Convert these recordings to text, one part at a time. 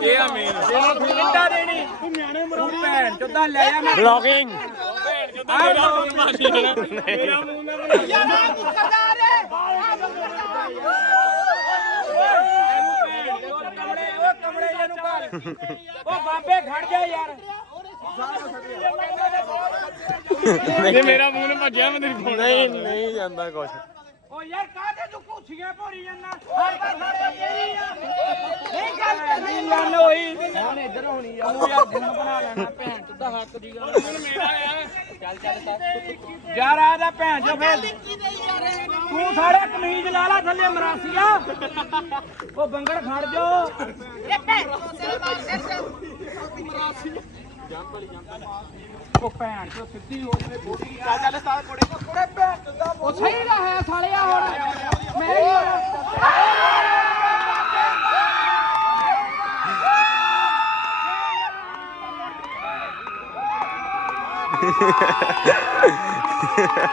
ਇਹ ਆ ਮੇਨ ਕਿੰਦਾ ਦੇਣੀ ਤੂੰ ਨਿਆਣੇ ਮਰੋ ਭੈਣ ਚੋਦਾ ਲੈ ਆ ਮੈਂ ਬਲੌਗਿੰਗ ਮੇਰਾ ਮੂੰਹ ਨਾ ਬਣਾ ਕਮੜੇ ਉਹ ਕਮੜੇ ਜਿਹਨੂੰ ਘਰ ਉਹ ਬਾਬੇ ਖੜ ਜਾ ਯਾਰ ਜੇ ਮੇਰਾ ਮੂੰਹ ਨਾ ਭੱਜਿਆ ਮੈਂ ਤੇਰੀ ਫੋਨ ਨਹੀਂ ਨਹੀਂ ਜਾਂਦਾ ਕੁਛ। ਉਹ ਯਾਰ ਕਾਹਦੇ ਤੂੰ ਕੁੱਛੀਆਂ ਭੋਰੀ ਜਾਂਦਾ? ਹਰ ਵਾਰ ਸਾਡੇ ਤੇਰੀ ਆ। ਨਹੀਂ ਗੱਲ ਕਰਨੀ ਗੱਲ ਹੋਈ। ਹੁਣ ਇੱਧਰ ਹੋਣੀ ਆ ਤੂੰ ਯਾਰ ਗੁਣ ਬਣਾ ਲੈਣਾ ਭੈਣ ਚੋਦਾ ਹੱਕ ਦੀ ਗੱਲ ਮੇਰਾ ਆ ਚੱਲ ਚੱਲ ਯਾਰ ਆ ਦਾ ਭੈਣ ਚੋ ਫੇਰ ਤੂੰ ਸਾਰੇ ਕਮੀਜ਼ ਲਾ ਲਾ ਥੱਲੇ ਮਰਾਸੀਆ। ਉਹ ਬੰਗੜ ਖੜ ਜਾ। ਉਹ ਭੈਣ ਚੋ ਸਿੱਧੀ ਹੋ ਜਵੇ ਬੋਡੀ ਚੱਲ ਚੱਲ ਸਾਲ ਕੋੜੇ ਕੋੜੇ ਭੈਣ ਚੋਦਾ ਉਹ ਸਹੀ ਨਾ ਹੈ ਸਾਲਿਆ ਹੁਣ। ਮੈਂ ਹੀ ਉਹ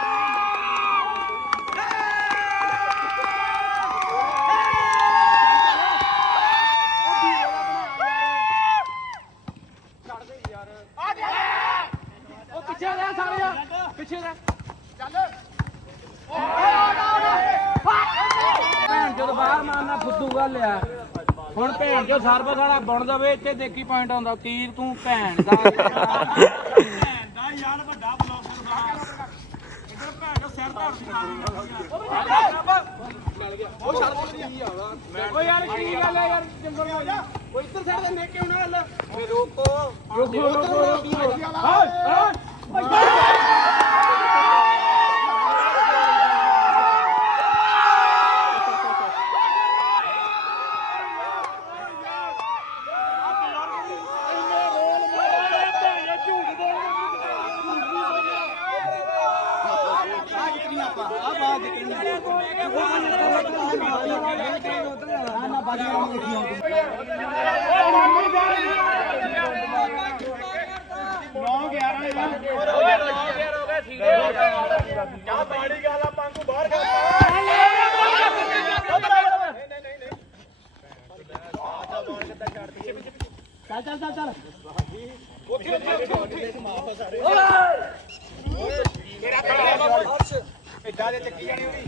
ਪਿੱਛੇ ਰਹਿ ਸਾਲਿਆ ਪਿੱਛੇ ਰਹਿ। ਭੈਣ ਚੋਦ ਬਾਹਰ ਮਾਰਨਾ ਫੁੱਦੂ ਗੱਲ ਆ। ਹੁਣ ਭੈਣ ਚੋ ਸਰਬਤ ਵਾਲਾ ਬਣ ਜਾਵੇ ਇੱਥੇ ਦੇਖੀ ਪੁਆਇੰਟ ਆਉਂਦਾ। ਤੀਰ ਤੂੰ ਭੈਣ ਦਾ। ਭੈਣ ਦਾ ਯਾਰ ਵੱਡਾ ਬਲੌਗਰ ਬਣਾ। ਇੱਧਰ ਭੈਣ ਦਾ ਸਿਰ ਧੜ ਓ ਯਾਰ ਕੀ ਗੱਲ ਹੈ ਯਾਰ ਜੰਗਲ ਹੋ ਜਾ ਉਹ ਇੱਧਰ ਸਾਈਡ ਦੇ ਨੇ ਕਿਉਂ ਨਾਲ। ਰੋਕੋ। ਰੋਕੋ ਰੋਕੋ। ਹਾਂ ਹਾਂ Mas! ਜਾ। ਬਾੜੀ ਗੱਲ ਆ ਪੰਗੂ ਬਾਹਰ ਖੜਾ ਇੱਦਾਂ ਦੇ ਚੱਕੀ ਜਾਣੀ ਉਹਦੀ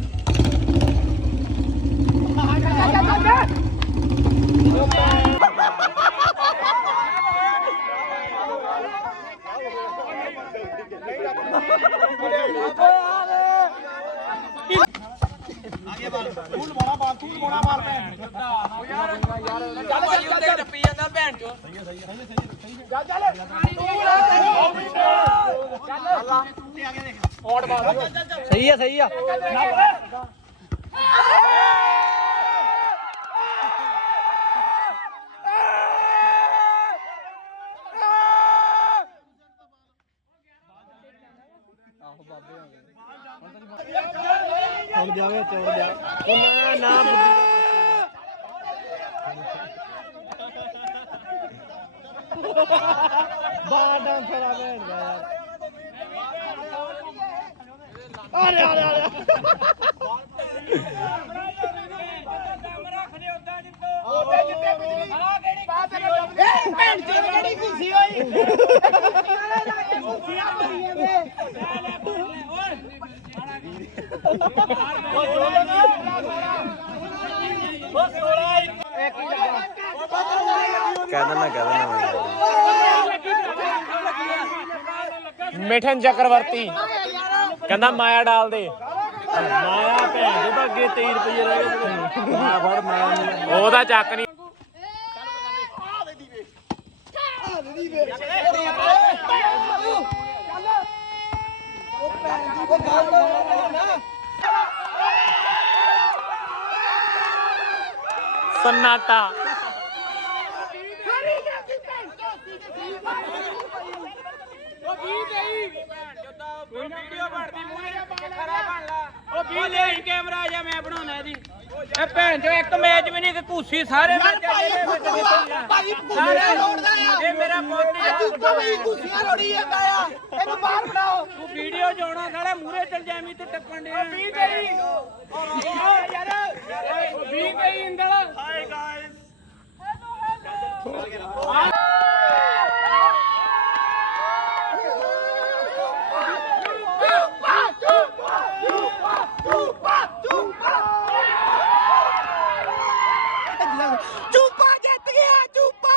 ਤੂੰ ਲਵਾਉਣਾ ਬਾਲ ਤੂੰ ਲਵਾਉਣਾ ਬਾਲ ਭੈਣ ਚੱਲ ਚੱਲ ਉੱਤੇ ਟੱਪੀ ਜਾਂਦਾ ਭੈਣ ਚੋ ਸਹੀ ਆ ਸਹੀ ਆ ਹੁਣ ਜਾਵੇ ਚੋੜ ਜਾ ਉਹ ਨਾ ਨਾ ਬਾਹਰ ਡਾਂਸਰ ਆ ਭੈਣ ਦਾ ਯਾਰ। ਅਰੇ ਅਰੇ ਅਰੇ ਭੈਣ ਚੋ ਕਿਹੜੀ ਖੁਸ਼ੀ ਹੋਈ ਕਹਿ ਦੇਣਾ ਕਹਿ ਦੇਣਾ ਮਿਠਨ ਚੱਕਰਵਰਤੀ। ਕਹਿੰਦਾ ਮਾਇਆ ਡਾਲ ਦੇ। ਮਾਇਆ ਭੈਣ ਦੇ ਤਾਂ ਅੱਗੇ 23 ਰੁਪਏ ਰਹਿ ਗਏ ਮਾਇਆ ਫੜ ਮਾਇਆ ਉਹਦਾ ਚੱਕ ਨਹੀਂ। ਸਨਾਟਾ ਵੀਡੀਓ ਬਣਦੀ ਮੂਹਰੇ ਖਰਾ ਬਣ ਲਾ ਉਹ ਲੈ ਕੈਮਰਾ ਜਾਂ ਮੈਂ ਬਣਾਉਣਾ ਇਹਦੀ। ਇਹ ਭੈਣ ਚੋ ਇੱਕ ਮੈਚ ਵੀ ਨਹੀਂ ਕਿ ਘੂਸੀ ਸਾਰੇ ਮੈਚ ਇਹਦੇ ਵਿੱਚ ਜਿੱਤਣੀ ਆ। ਸਾਰੇ ਇਹ ਮੇਰਾ ਚੁੱਪਾ ਵੀ ਕੁਸੀਆਂ ਰੋੜੀ ਜਾਂਦਾ ਆ? ਇਹਨੂੰ ਬਾਹਰ ਬਣਾਓ। ਤੂੰ ਵੀਡੀਓ ਜਾਉਣਾ ਸਾਲੇ ਮੂਰੇ ਚੱਲ ਜਾਵੀਂ ਤੂੰ ਟੱਪਣ ਦੇ ਵੀ ਗਈ। ਯਾਰ। ਵੀ ਗਈ ਇੰਦਲ। ਹਾਈ ਗਾਇਸ ਚੁੱਪਾ ਜਿੱਤ ਗਿਆ ਚੁੱਪਾ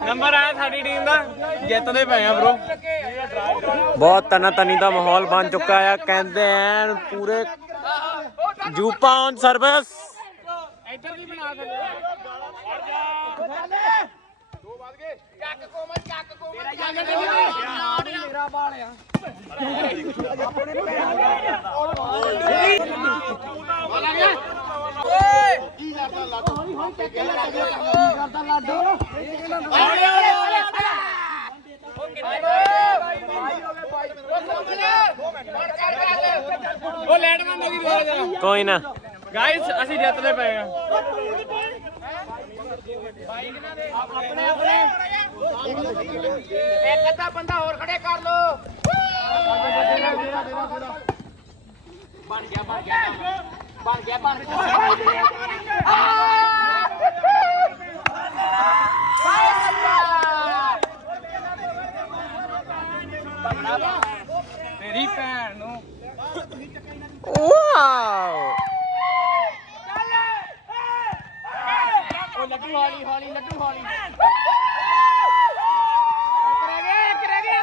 ਨੰਬਰ ਆਇਆ ਸਾਡੀ ਟੀਮ ਦਾ। ਜਿੱਤਦੇ ਪਏ ਆ ਬ్రో ਬਹੁਤ ਤਨਾ ਤਨੀ ਦਾ ਮਾਹੌਲ ਬਣ ਚੁੱਕਾ ਆ ਕਹਿੰਦੇ ਐਨ ਪੂਰੇ ਜੂਪਾ ਔਨ ਸਰਵਿਸ ਇੱਧਰ ਦੀ ਬਣਾ ਸਕਦੇ ਉਹ ਲੈਟ ਬੰਦ ਹੋ ਗਈ ਦੁਬਾਰਾ ਜਰਾ ਕੋਈ ਨਾ। ਗਾਇਸ ਅਸੀਂ ਜਿੱਤਦੇ ਪਏ ਆ। ਇੱਕ ਅੱਧਾ ਬੰਦਾ ਹੋਰ ਖੜੇ ਕਰ ਲੋ ਤੇਰੀ ਭੈਣ ਨੂੰ ਵਾਓ ਉਹ ਲੱਡੂ ਹੌਲੀ ਹੌਲੀ ਲੱਡੂ ਹੌਲੀ। ਕਰ ਗਿਆ ਕਰ ਗਿਆ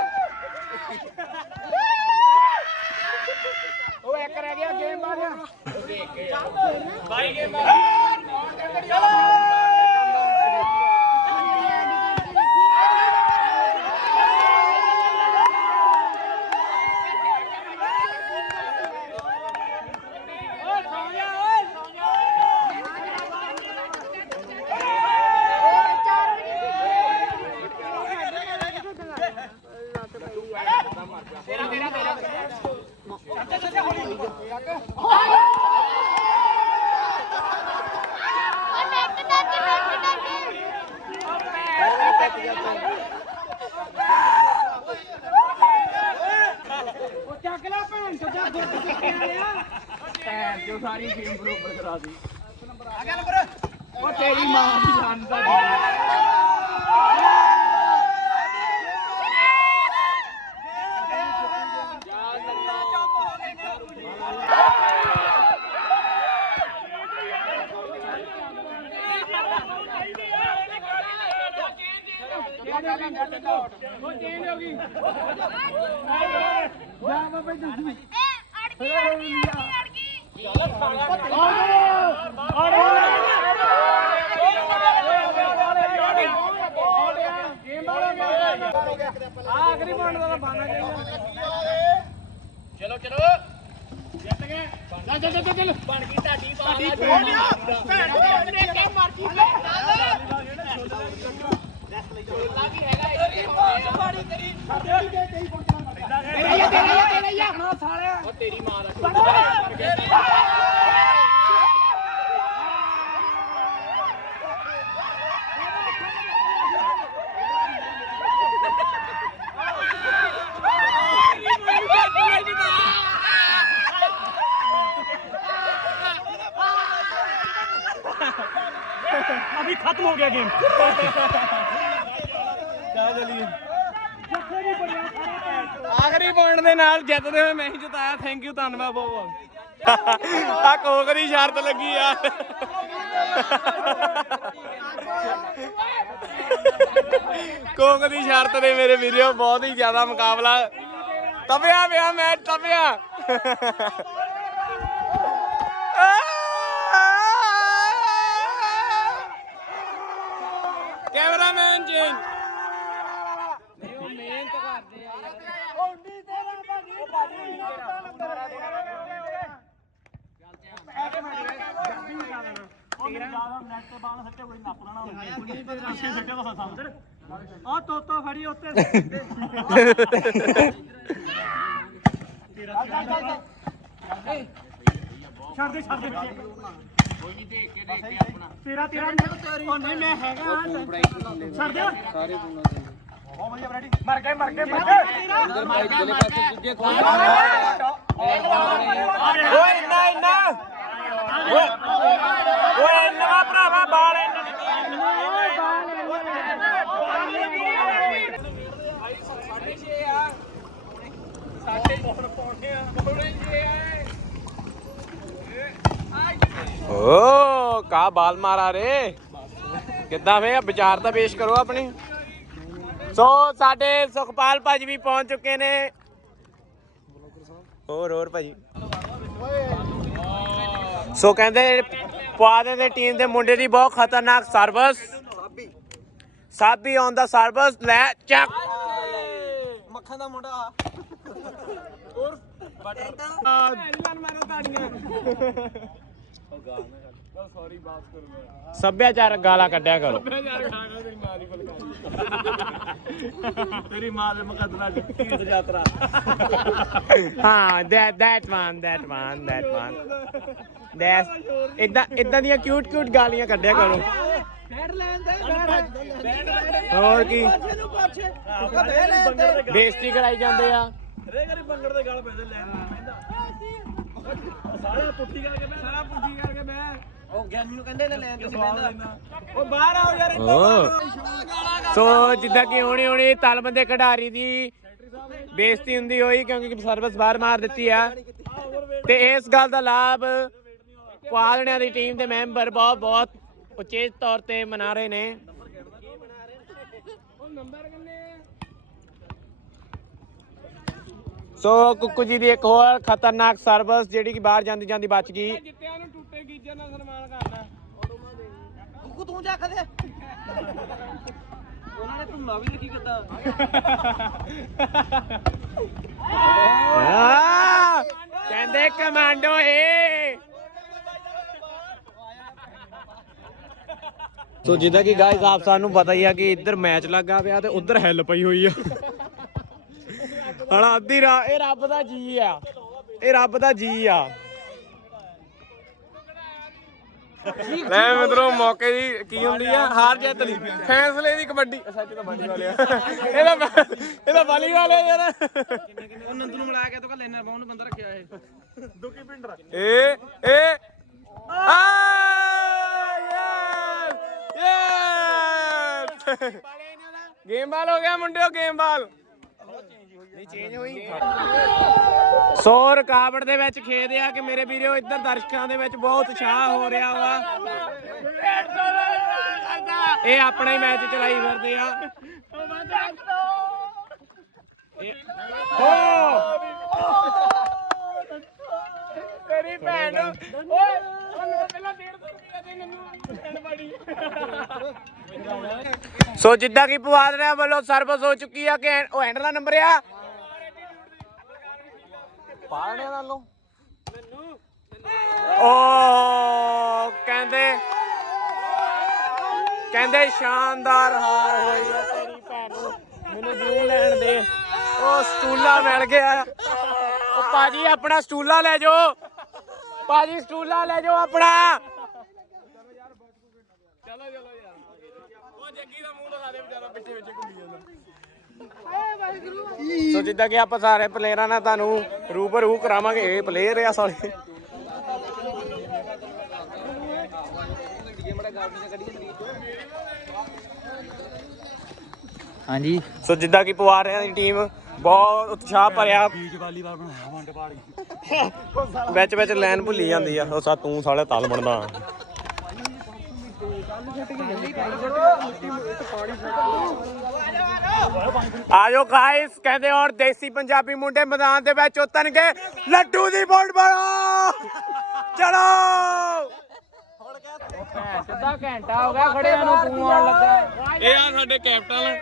ਉਹ ਇੱਕ ਰਹਿ ਗਿਆ ਗੇਮ ਬਾਹਰ ਬਾਈ ਗੇਮ ਉਹ ਚੱਕ ਲੈ ਭੈਣ ਚੋਂ ਜਾ ਗੁੱਟ ਚੁੱਕਿਆ ਲਿਆ ਭੈਣ ਚੋਂ ਸਾਰੀ ਗੇਮ ਬਰੋਬਰ ਕਰਾ ਦੀ ਆ ਗਿਆ ਨੰਬਰ ਉਹ ਤੇਰੀ ਮਾਂ ਦੀ ਲੰਨ ਦਾ ਉਹ ਚੇਂਜ ਹੋ ਗਈ ਜਾ ਬਾਬਾ ਜੀ ਆਖਰੀ ਪੁਆਇੰਟ ਦਾ ਬਾਨਾ ਚਲੋ ਚਲੋ ਜਿੱਤ ਗਏ ਚੱਲ ਚੱਲ ਚੱਲ ਬਣ ਗਈ ਤੁਹਾਡੀ ਬਾਤ ਭੈਣ ਭੈਣ ਨੇ ਕੇ ਮਾਰ ਕੀ ਤੇਰਾ ਤੇਰਾ ਤੇਰਾ ਹੀ ਆਖਣਾ ਸਾਲਿਆ ਉਹ ਤੇਰੀ ਮਾਂ ਦਾ अभी खत्म हो गया गेम ਆਖਰੀ ਪੁਆਇੰਟ ਦੇ ਨਾਲ ਜਿੱਤਦੇ ਹੋਏ ਮੈਂ ਹੀ ਜਿਤਾਇਆ। ਥੈਂਕ ਯੂ ਧੰਨਵਾਦ ਬਹੁਤ ਬਹੁਤ। ਆ ਕੋਕ ਦੀ ਸ਼ਰਤ ਲੱਗੀ ਯਾਰ ਕੋਕ ਦੀ ਸ਼ਰਤ ਨੇ ਮੇਰੇ ਵੀਰੋ, ਬਹੁਤ ਹੀ ਜ਼ਿਆਦਾ ਮੁਕਾਬਲਾ। ਤਪਿਆ ਪਿਆ ਮੈਚ ਤਪਿਆ। ਕੈਮਰਾਮੈਨ ਚੇਂਜ ਜ਼ਿਆਦਾ ਨੈਟ ਤੇ ਬਾਹਰ ਸੱਟੇ ਕੋਈ ਨੱਪ ਲੈਣਾ ਹੋਵੇ ਅਸੀਂ ਸੱਟੇ ਦਾ ਸਮਝ ਆ ਤੋਤੋ ਫੜੀ ਉੱਤੇ ਛੱਡ ਦੇ ਛੱਡ ਦੇ ਕੋਈ ਨਹੀਂ ਦੇਖ ਕੇ ਦੇਖ ਕੇ ਆਪਣਾ ਤੇਰਾ ਤੇਰਾ ਉਹ ਨਹੀਂ ਮੈਂ ਹੈਗਾ ਛੱਡ ਦੇ ਸਾਰੇ ਬਹੁਤ ਵਧੀਆ ਬਰੇਡੀ ਮਰ ਗਏ ਮਰ ਗਏ ਮਰ ਗਏ ਓਏ ਇੰਨਾ ਇੰਨਾ ਓਏ ਓਏ ਇੰਨਾ ਭਰਾਵਾ, ਬਾਲ ਓ, ਕਾ ਬਾਲ ਮਾਰਾ ਰੇ? ਕਿੱਦਾਂ ਵੇ? ਵਿਚਾਰ ਤਾਂ ਪੇਸ਼ ਕਰੋ ਆਪਣੀ। ਸੋ, ਸਾਡੇ ਸੁਖਪਾਲ ਭਾਜੀ ਵੀ ਪਹੁੰਚ ਚੁੱਕੇ ਨੇ। ਹੋਰ ਹੋਰ ਭਾਜੀ। ਸੋ ਕਹਿੰਦੇ ਪੁਆਦੇ ਦੇ ਟੀਮ ਦੇ ਮੁੰਡੇ ਦੀ ਬਹੁਤ ਖਤਰਨਾਕ ਸਰਵਿਸ ਸਾਬੀ ਔਨ ਦਾ ਸਰਵਿਸ ਲੈ ਚੱਕ ਮੱਖਣ ਦਾ ਮੁੰਡਾ। ਸੱਭਿਆਚਾਰ ਗਾਲਾਂ ਕੱਢਿਆ ਕਰੋ। ਤੇਰੀ ਮਾਂ ਦੇ ਮੁਕੱਦਮਾ ਤੀਰਥ ਯਾਤਰਾ। ਹਾਂ that that one that one that one that's ਇਦਾਂ ਇਦਾਂ ਦੀਆਂ ਕਿਊਟ ਕਿਊਟ ਗਾਲੀਆਂ ਕੱਢਿਆ ਕਰੋ। ਬੈਠ ਲੈਣ ਦੇ ਬੈਠ ਹੋਰ ਕੀ? ਇਹਨੂੰ ਪੁੱਛ ਉਹ ਬੈਠ ਲੈਣ ਦੇ ਬੇਇੱਜ਼ਤੀ ਕਰਾਈ ਜਾਂਦੇ ਆ। ਰੇ ਕਰੀ ਬੰਗੜ ਦੇ ਗਲ ਪੈਦੇ ਲੈਣ ਨੂੰ ਪੈਂਦਾ। ਸਾਰੇ ਪੁੱਠੀ ਕਰਕੇ ਮੈਂ ਸਾਰਾ ਪੁੱਠੀ ਕਰਕੇ ਮੈਂ ਉਹ ਗਿਆਨੀ ਨੂੰ ਕਹਿੰਦੇ ਲੈ ਲੈਣ ਤੁਸੀਂ ਬੈਠਾ ਉਹ ਬਾਹਰ ਆਓ ਯਾਰ ਓ ਸੋ ਜਿੱਦਾਂ ਕਿ ਹੋਣੀ ਹੋਣੀ ਤਲਬੰਦੇ ਖਿਡਾਰੀ ਦੀ ਬੇਇੱਜ਼ਤੀ ਹੁੰਦੀ ਹੋਈ ਕਿਉਂਕਿ ਸਰਵਿਸ ਬਾਹਰ ਮਾਰ ਦਿੱਤੀ ਆ। ਤੇ ਇਸ ਗੱਲ ਦਾ ਲਾਭ ਪਾਲਣਿਆਂ ਦੀ ਟੀਮ ਦੇ ਮੈਂਬਰ ਬਹੁਤ ਬਹੁਤ ਉਚੇਤ ਤੌਰ ਤੇ ਮਨਾ ਰਹੇ ਨੇ। ਸੋ ਕੁੱਕੂ ਜੀ ਦੀ ਇੱਕ ਹੋਰ ਖਤਰਨਾਕ ਸਰਵਿਸ ਜਿਹੜੀ ਕਿ ਬਾਹਰ ਜਾਂਦੀ ਜਾਂਦੀ ਬਚ ਗਈ। ਸਨਮਾਨ ਤੂੰ ਉਹਨਾਂ ਨੇ ਵੀ ਕਿੱਦਾਂ ਕਹਿੰਦੇ ਕਮਾਂਡੋ ਏ। ਸੋ ਜਿੱਦਾਂ ਕਿ ਗਾਇਸ ਆਪ ਸਾਨੂੰ ਪਤਾ ਹੀ ਆ ਕਿ ਇੱਧਰ ਮੈਚ ਲੱਗਾ ਪਿਆ ਤੇ ਉੱਧਰ ਹੈਲ ਪਈ ਹੋਈ ਆ। ਹਣਾ ਅੱਧੀ ਰਾ ਇਹ ਰੱਬ ਦਾ ਜੀ ਆ। ਇਹ ਰੱਬ ਦਾ ਜੀ ਆ। ਲੈ ਮਿੱਤਰੋ, ਮੌਕੇ ਦੀ ਕੀ ਹੁੰਦੀ ਆ? ਹਾਰ ਜਿੱਤ ਦੀ ਫੈਸਲੇ ਦੀ ਕਬੱਡੀ। ਸੱਚ ਤਾਂ ਬਾਲੀ ਆ। ਇਹਦਾ ਇਹਦਾ ਬਾਲੀ ਵਾਲੇ ਯਾਰ। ਉਹ ਨੂੰ ਮਿਲਾ ਕੇ ਤੋ ਲੈਣਾ ਬਾਉਂ ਨੂੰ ਬੰਦਾ ਰੱਖਿਆ ਇਹ। ਏ ਏ ਆ ਯੈਸ ਯੈਸ ਗੇਮ ਬਾਲ ਹੋ ਗਿਆ ਮੁੰਡਿਓ, ਗੇਮ ਬਾਲ। ਚੇਂਜ ਹੋਈ। ਸੋ ਰਕਾਵਟ ਦੇ ਵਿੱਚ ਖੇਦ ਆ ਕਿ ਮੇਰੇ ਵੀਰੋ ਇੱਧਰ ਦਰਸ਼ਕਾਂ ਦੇ ਵਿੱਚ ਬਹੁਤ ਉਤਸ਼ਾਹ ਹੋ ਰਿਹਾ ਵਾ। ਇਹ ਆਪਣਾ ਹੀ ਮੈਚ ਚਲਾਈ ਫਿਰਦੇ ਆ। ਹੋ! ਤੇਰੀ ਭੈਣ। ਓਏ ਉਹਨੂੰ ਪਹਿਲਾਂ 150 ਰੁਪਏ ਦੇ ਮੈਨੂੰ ਭੈਣ ਬੜੀ ਸੋ ਜਿੱਦਾਂ ਕਿ ਪਵਾਦਰਿਆਂ ਵੱਲੋਂ ਸਰਵਿਸ ਹੋ ਚੁੱਕੀ ਆ ਕਿ ਉਹ ਹੈਂਡਲ ਦਾ ਨੰਬਰ ਆ? ਪਾੜਿਆਂ ਨਾਲੋਂ ਓ ਕਹਿੰਦੇ ਕਹਿੰਦੇ ਸ਼ਾਨਦਾਰ ਹਾਰ ਹੋਈ ਆ ਤੇਰੀ ਭੈਣ ਨੂੰ। ਮੈਨੂੰ ਜੂ ਲੈਣ ਦੇ। ਉਹ ਸਟੂਲਾ ਮਿਲ ਗਿਆ। ਉਹ ਪਾਜੀ ਆਪਣਾ ਸਟੂਲਾ ਲੈ ਜਾਓ। ਪਾਜੀ ਸਟੂਲਾ ਲੈ ਜਾਓ ਆਪਣਾ। ਸੋ ਜਿੱਦਾਂ ਕਿ ਆਪਾਂ ਸਾਰੇ ਪਲੇਅਰਾਂ ਨਾਲ ਤੁਹਾਨੂੰ ਰੂਬਰੂ ਕਰਾਵਾਂਗੇ ਇਹ ਪਲੇਅਰ ਆ ਸਾਲੇ। ਹਾਂਜੀ। ਸੋ ਜਿੱਦਾਂ ਕਿ ਪਵਾਰਿਆਂ ਦੀ ਟੀਮ ਬਹੁਤ ਉਤਸ਼ਾਹ ਭਰਿਆ। ਬੀਜ ਵਾਲੀਬਾਲ ਬਣਾਇਆ ਵੰਡ ਪਾੜ ਵਿੱਚ ਵਿੱਚ ਲਾਈਨ ਭੁੱਲੀ ਜਾਂਦੀ ਆ ਉਹ ਸਾ ਤੂੰ ਸਾਲੇ ਤਲ ਬਣਦਾ। ਆਜੋ ਗਾਇਸ ਕਹਿੰਦੇ ਔਰ ਦੇਸੀ ਪੰਜਾਬੀ ਮੁੰਡੇ ਮੈਦਾਨ ਦੇ ਵਿੱਚ ਉਤਰਨਗੇ। ਲੱਡੂ ਦੀ ਬੋਲ ਬੜੋ ਚਲੋ। ਸਿੱਧਾ ਘੰਟਾ ਹੋ ਗਿਆ ਖੜਿਆਂ ਨੂੰ ਤੂੰ ਆਉਣ ਲੱਗਾ। ਇਹ ਆ ਸਾਡੇ ਕੈਪਟਨ।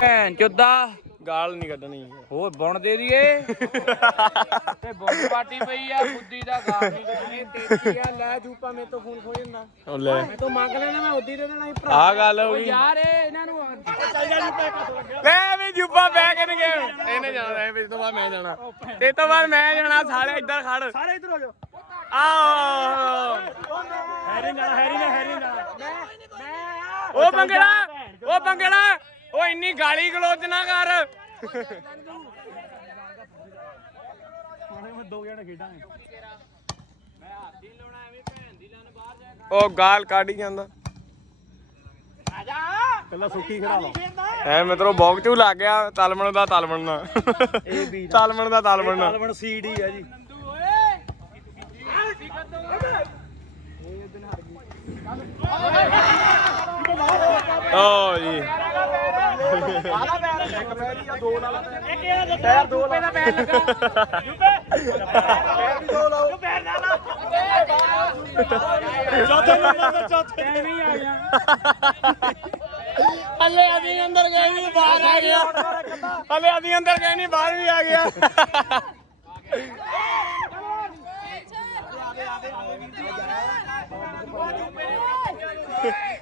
ਭੈਣ ਚੋਦਾ। ਗਾਲ ਨਹੀਂ ਕੱਢਣੀ। ਹੋਰ ਬੁਣ ਦੇ ਦਈਏ ਤੇ ਬੁਣ ਪਾਟੀ ਪਈ ਆ ਬੁੱਧੀ ਦਾ ਗਾਲ ਨਹੀਂ ਕੱਢਣੀ। ਤੇਰੀ ਆ ਲੈ ਜੂਪਾ ਮੇਰੇ ਤੋਂ ਫੋਨ ਖੋ ਜਾਂਦਾ ਉਹ ਲੈ। ਮੈਂ ਤੋਂ ਮੰਗ ਲੈਣਾ ਮੈਂ ਉਦੀ ਦੇ ਦੇਣਾ ਸੀ ਭਰਾ। ਆ ਗੱਲ ਹੋ ਗਈ। ਯਾਰ ਇਹ ਇਹਨਾਂ ਨੂੰ ਲੈ ਵੀ ਜੁੱਬਾ ਬੈ ਕੇ ਨਹੀਂ ਗਏ। ਇਹਨੇ ਜਾਣਾ ਹੈ ਫਿਰ ਤੋਂ ਬਾਅਦ ਮੈਂ ਜਾਣਾ। ਤੇ ਤੋਂ ਬਾਅਦ ਮੈਂ ਜਾਣਾ ਸਾਲੇ ਇੱਧਰ ਖੜ। ਸਾਰੇ ਇੱਧਰ ਹੋ ਜਾਓ। ਆਓ ਹੈਰੀ ਜਾਣਾ ਹੈਰੀ ਨੇ ਹੈਰੀ ਜਾਣਾ ਉਹ ਬੰਗੜਾ ਉਹ ਬੰਗੜਾ ਉਹ ਇੰਨੀ ਗਾਲੀ ਗਲੋਚ ਨਾ ਕਰ। ਮੈਂ ਦੋ ਜਣੇ ਖੇਡਾਂਗੇ ਉਹ ਗਾਲ ਕੱਢ ਹੀ ਜਾਂਦਾ। ਕੱਲਾ ਸੁੱਕੀ ਖੜਾ ਲਾ ਐ ਮਿੱਤਰੋ ਬੌਕ ਚੂ ਲੱਗ ਗਿਆ ਤਲਮਣ ਦਾ ਤਲਮਣ ਨਾ। ਤਲਮਣ ਦਾ ਤਲਮਣ ਨਾ। ਤਾਲਵਣ ਸੀਡੀ ਆ ਜੀ ਆਲਾ ਪੈਰ ਇੱਕ ਪੈਰ ਆ ਦੋ ਲਾ ਲਾ ਇੱਕ ਇਹਦਾ ਪੈਰ ਦੋ ਲਾ ਪੈਰ ਲੱਗਾ ਜੁੱਪੇ ਪੈਰ ਵੀ ਦੋ ਲਾਓ ਪੈਰ ਨਾ ਲਾ ਚੌਥੇ ਨੰਬਰ ਤੇ ਚੌਥੇ ਐਵੇਂ ਆ ਗਿਆ ਹਲੇ ਅਸੀਂ ਅੰਦਰ ਗਏ ਨਹੀਂ ਬਾਹਰ ਆ ਗਿਆ ਹਲੇ ਅਸੀਂ ਅੰਦਰ ਗਏ ਨਹੀਂ ਬਾਹਰ ਵੀ ਆ ਗਿਆ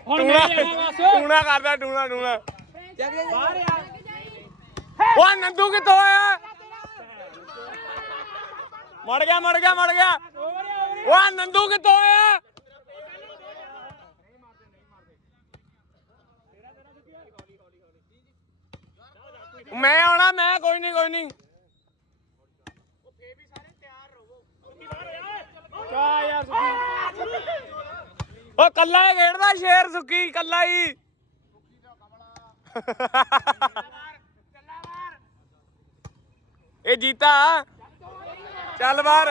ਟੂਣਾ ਟੂਣਾ ਕਰਦਾ ਟੂਣਾ ਟੂਣਾ ਉਹ ਨੰਦੂ ਕਿੱਥੋਂ ਆਇਆ? ਮੜ ਗਿਆ ਮੜ ਗਿਆ ਮੜ ਗਿਆ। ਉਹ ਨੰਦੂ ਕਿੱਥੋਂ ਆਇਆ? ਮੈਂ ਆਉਣਾ, ਮੈਂ, ਕੋਈ ਨਹੀਂ ਕੋਈ ਨਹੀਂ ਉਹ ਕੱਲਾ ਹੀ ਖੇਡਦਾ ਸ਼ੇਰ ਸੁੱਕੀ, ਕੱਲਾ ਹੀ। ਇਹ ਜੀਤਾ। ਚੱਲ ਬਾਹਰ।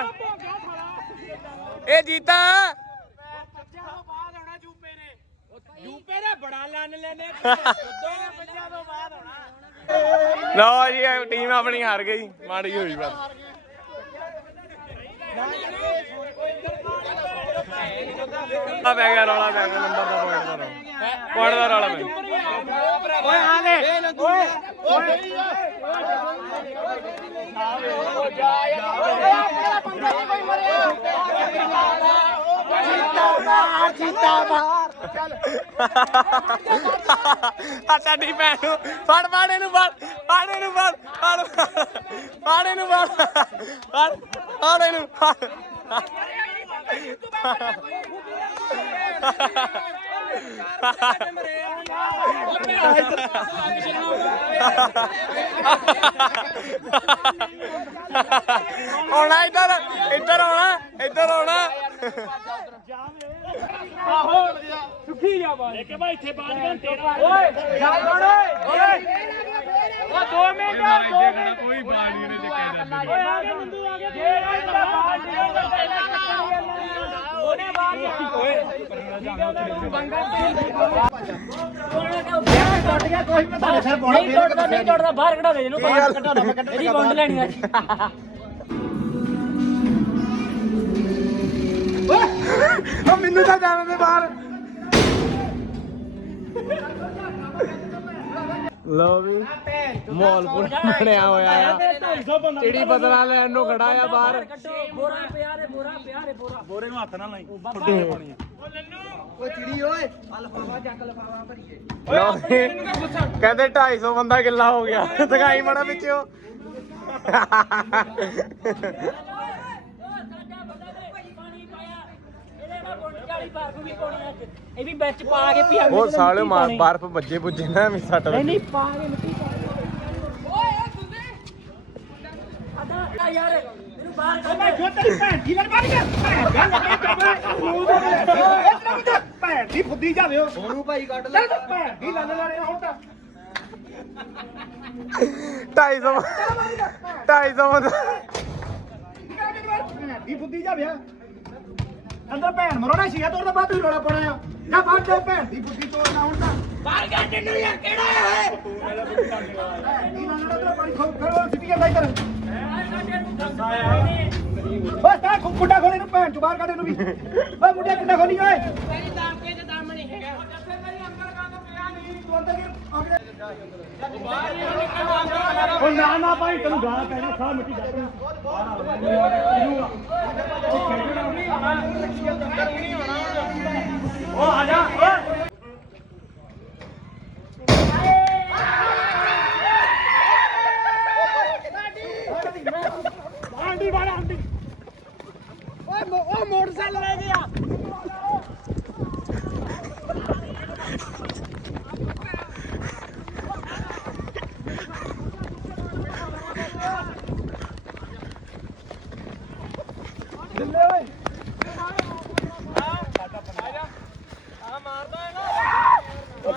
ਇਹ ਜੀਤਾ। ਜੂਪੇ ਦਾ ਬੜਾ ਲੰਨ ਲੈਨੇ ਬੱਚਿਆਂ ਤੋਂ ਬਾਅਦ ਹੋਣਾ ਲਓ ਜੀ ਟੀਮ ਆਪਣੀ ਹਾਰ ਗਈ। ਮਾੜੀ ਹੋਈ ਬਸ। ਆ ਪੈ ਰੌਲਾ ਪੈ ਨੰਬਰ ਦਾ ਪੁਆਇੰਟ ਦਾ ਰੌਲਾ ਪੁਆਇੰਟ ਦਾ। ਰੌਲਾ ਗਿਆ ਓਏ। ਆ। ਲੈ ਓਏ ਓਏ ਆ ਸਾਡੀ ਭੈਣ ਨੂੰ। ਫੜ ਫੜ ਇਹਨੂੰ ਫੜ। ਫੜ ਇਹਨੂੰ ਫੜ। ਫੜ। ਫੜ ਇਹਨੂੰ ਫੜ। ਫੜ। ਫੜ ਇਹਨੂੰ। ਫੜ। ਆਉਣਾ ਇੱਧਰ ਇੱਧਰ ਆਉਣਾ ਇੱਧਰ ਆਉਣਾ। ਆਹੋ ਸੁੱਕੀ ਜਾ ਬਾਹਰ ਇੱਕ ਭਾਈ ਇੱਥੇ ਬਾਹਰ ਘੰਟੇ ਓਏ ਜਾ ਓਏ ਓ 2 ਮਿੰਟ 2 ਮਿੰਟ ਕੋਈ ਬਾਲ ਨਹੀਂ ਇਹਨੇ ਚੱਕਿਆ ਓਏ ਆ ਗਿਆ ਨੰਦੂ ਆ ਗਿਆ ਜੇ ਬਾਹਰ ਉਹਨੇ ਬਾਹਰ ਨਹੀਂ ਟੁੱਟਦਾ ਨਹੀਂ ਟੁੱਟਦਾ ਬਾਹਰ ਕਢਾ ਦੇ ਇਹਨੂੰ ਬਾਹਰ ਕਢਾਉਣਾ ਮੈਂ ਇਹਦੀ ਬੌਂਡ ਲੈਣੀ ਆ ਓ ਮੈਨੂੰ ਤਾਂ ਜਾਣ ਦੇ ਬਾਹਰ। ਲਓ ਵੀ ਪੂਰਾ ਬਣਿਆ ਹੋਇਆ ਆ। ਚਿੜੀ ਬਦਲਾ ਲੈਣ ਨੂੰ ਖੜਾ ਆ ਬਾਹਰ। ਬੋਰਾ ਪਿਆ ਰੇ ਬੋਰਾ ਪਿਆ ਰੇ ਬੋਰਾ। ਬੋਰੇ ਨੂੰ ਹੱਥ ਨਾਲ ਲਾਈ ਫੁੱਟੇ ਪਾਉਣੀ ਆ। ਲਓ ਵੀ, ਕਹਿੰਦੇ 250 ਬੰਦਾ ਕਿੱਲਾ ਹੋ ਗਿਆ। ਦਿਖਾਈ ਮੜਾ ਵਿੱਚੋਂ ਇਹਦੇ ਨਾਲ ਬੌਂਡ 40 ਬਰਫ ਵੀ ਪਾਉਣੀ ਅੱਜ। ਇਹ ਵੀ ਵਿੱਚ ਪਾ ਕੇ ਪੀਆਂਗੇ ਉਹ ਜਦੋਂ ਸਾਲੇ ਮਿੱਟੀ ਮਾਰ। ਬਰਫ ਵੱਜੇ ਪੁੱਜੇ ਨਾ ਵੀ ਸੱਟ ਨਹੀਂ ਨਹੀਂ ਪਾ ਕੇ ਮਿੱਟੀ ਪਾ ਕੇ। ਓਏ ਯਾਰ ਇਹਨੂੰ ਬਾਹਰ ਕੱਢ। ਮੈਂ ਜੋ ਤੇਰੀ ਭੈਣ ਦੀ ਗੱਲ ਬਾਤ ਕਰ ਭੈਣ ਦੀ ਫੁੱਦੀ ਜਾਵੇ ਉਹਨੂੰ ਭਾਈ ਕੱਢ ਲੈ। ਭੈਣ ਦੀ ਲੰਨ ਲਾਣੇ ਹੁਣ ਤਾਂ। 250 250 ਬੰਦਾ। ਭੈਣ ਦੀ ਫੁੱਦੀ ਜਾਵੇ ਅੰਦਰ ਭੈਣ ਮਰੋਣਾ ਸੀਗਾ ਤੋਰ ਤਾਂ ਬਾਅਦ ਤੂੰ ਰੋਲਾ ਪਾਉਣਾ ਆ। ਜਾ ਬਾਹਰ ਜਾ ਭੈਣ। ਦੀ ਫੁੱਦੀ ਤੋੜਨਾ ਹੁਣ ਤਾਂ। ਬਾਹਰ ਜਾ ਟਿੰਨੂ ਯਾਰ ਕਿਹੜਾ ਹੈ ਭੈਣ ਦੀ ਲੰਨ ਲਾਣੇ ਪਾਣੀ ਖੋ ਖੋ ਸਿੱਟੀ ਜਾਂਦਾ ਇੱਧਰ ਓਏ ਤਾਂ ਕੁੱਡਾ ਖੋਲੇ ਨੂੰ ਭੈਣ ਚੋਂ ਬਾਹਰ ਕੱਢ ਇਹਨੂੰ ਵੀ। ਓਏ ਮੁੰਡਿਆ ਕੁੱਡਾ ਖੋਲੀ ਓਏ। ਤੇਰੀ ਦਾਮ ਕੇ ਤੇ ਦਾਮ ਨਹੀਂ ਹੈਗਾ। ਅੰਦਰ ਕੰਮ ਪਿਆ ਨਹੀਂ ਤੂੰ ਅੰਦਰ ਕੀ ਉਹ ਨਾ ਨਾ ਭਾਈ, ਤੈਨੂੰ ਗਾਲਾਂ ਪੈਣਾ ਸਾਹ ਮਿੱਟੀ ਜਾ ਉਹ ਆ ਜਾ, ਓਏ। ਆਂਡੀ ਵਾਲਾ ਆਂਡੀ ਓਏ, ਮੋ- ਉਹ ਮੋਟਰਸਾਈਕਲ ਲੈ ਗਿਆ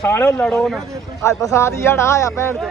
ਸਾਲਿਓ ਲੜੋ ਨਾ। ਅੱਜ ਫਸਾਦ ਹੀ ਜੜਾ ਆਇਆ ਭੈਣ ਚੋ